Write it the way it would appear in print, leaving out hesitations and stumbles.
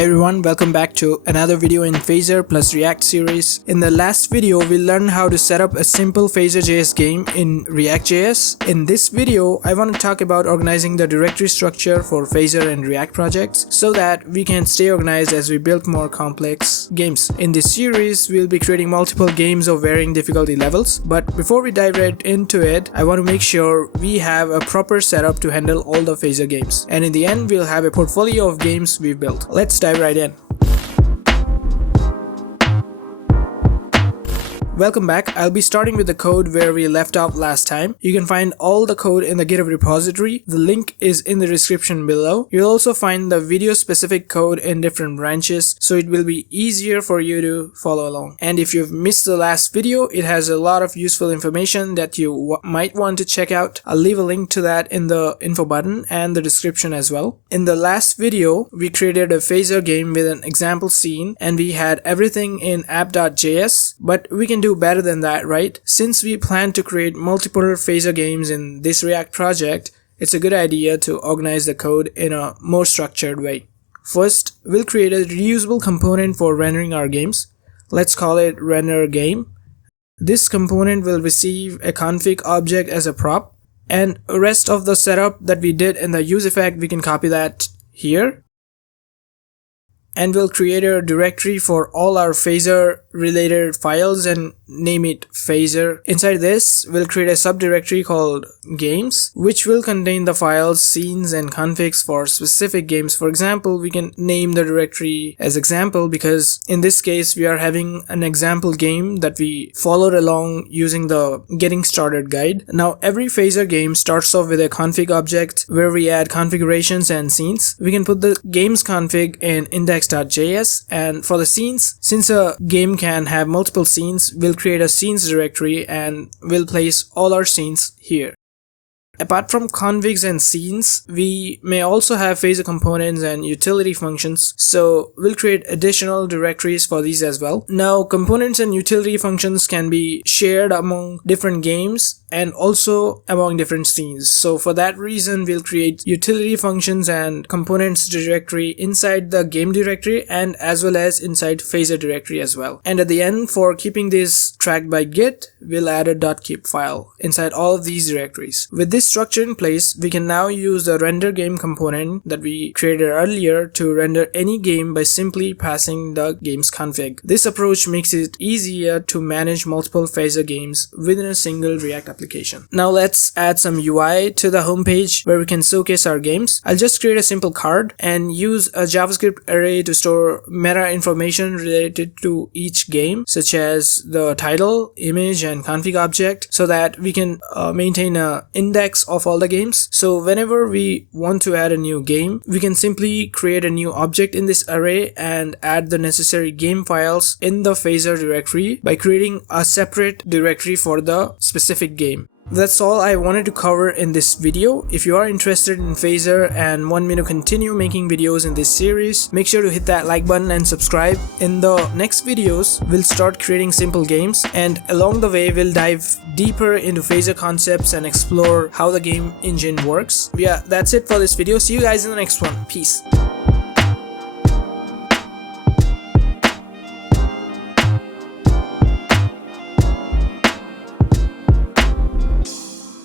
Hey everyone, welcome back to another video in Phaser plus React series. In the last video, we learned how to set up a simple PhaserJS game in ReactJS. In this video, I want to talk about organizing the directory structure for Phaser and React projects so that we can stay organized as we build more complex games. In this series, we'll be creating multiple games of varying difficulty levels, but before we dive right into it, I want to make sure we have a proper setup to handle all the Phaser games. And in the end, we'll have a portfolio of games we've built. Let's dive right in. Welcome back. I'll be starting with the code where we left off last time. You can find all the code in the GitHub repository. The link is in the description below. You'll also find the video specific code in different branches, so it will be easier for you to follow along. And if you've missed the last video, it has a lot of useful information that you might want to check out. I'll leave a link to that in the info button and the description as well. In the last video, we created a Phaser game with an example scene and we had everything in app.js, but we can do better than that, right? Since we plan to create multiple Phaser games in this React project, it's a good idea to organize the code in a more structured way. First, we'll create a reusable component for rendering our games. Let's call it RenderGame. This component will receive a config object as a prop, and the rest of the setup that we did in the use effect, we can copy that here. And we'll create a directory for all our Phaser related files and name it Phaser. Inside this, we'll create a subdirectory called games, which will contain the files, scenes, and configs for specific games. For example, we can name the directory as example because in this case, we are having an example game that we followed along using the getting started guide. Now, every Phaser game starts off with a config object where we add configurations and scenes. We can put the games config in index.js, and for the scenes, since a game can have multiple scenes, we'll create a scenes directory and we'll place all our scenes here. Apart from configs and scenes, we may also have Phaser components and utility functions, so we'll create additional directories for these as well. Now, components and utility functions can be shared among different games and also among different scenes. So for that reason, we'll create utility functions and components directory inside the game directory and as well as inside Phaser directory as well. And at the end, for keeping this tracked by Git, we'll add a .keep file inside all of these directories. With this structure in place, we can now use the RenderGame component that we created earlier to render any game by simply passing the game's config. This approach makes it easier to manage multiple Phaser games within a single React application. Now let's add some UI to the homepage where we can showcase our games. I'll just create a simple card and use a JavaScript array to store meta information related to each game, such as the title, image, and config object, so that we can maintain an index of all the games. So whenever we want to add a new game, we can simply create a new object in this array and add the necessary game files in the Phaser directory by creating a separate directory for the specific game. That's all I wanted to cover in this video. If you are interested in Phaser and want me to continue making videos in this series, make sure to hit that like button and subscribe. In the next videos, we'll start creating simple games, and along the way, we'll dive deeper into Phaser concepts and explore how the game engine works. Yeah, that's it for this video. See you guys in the next one. Peace.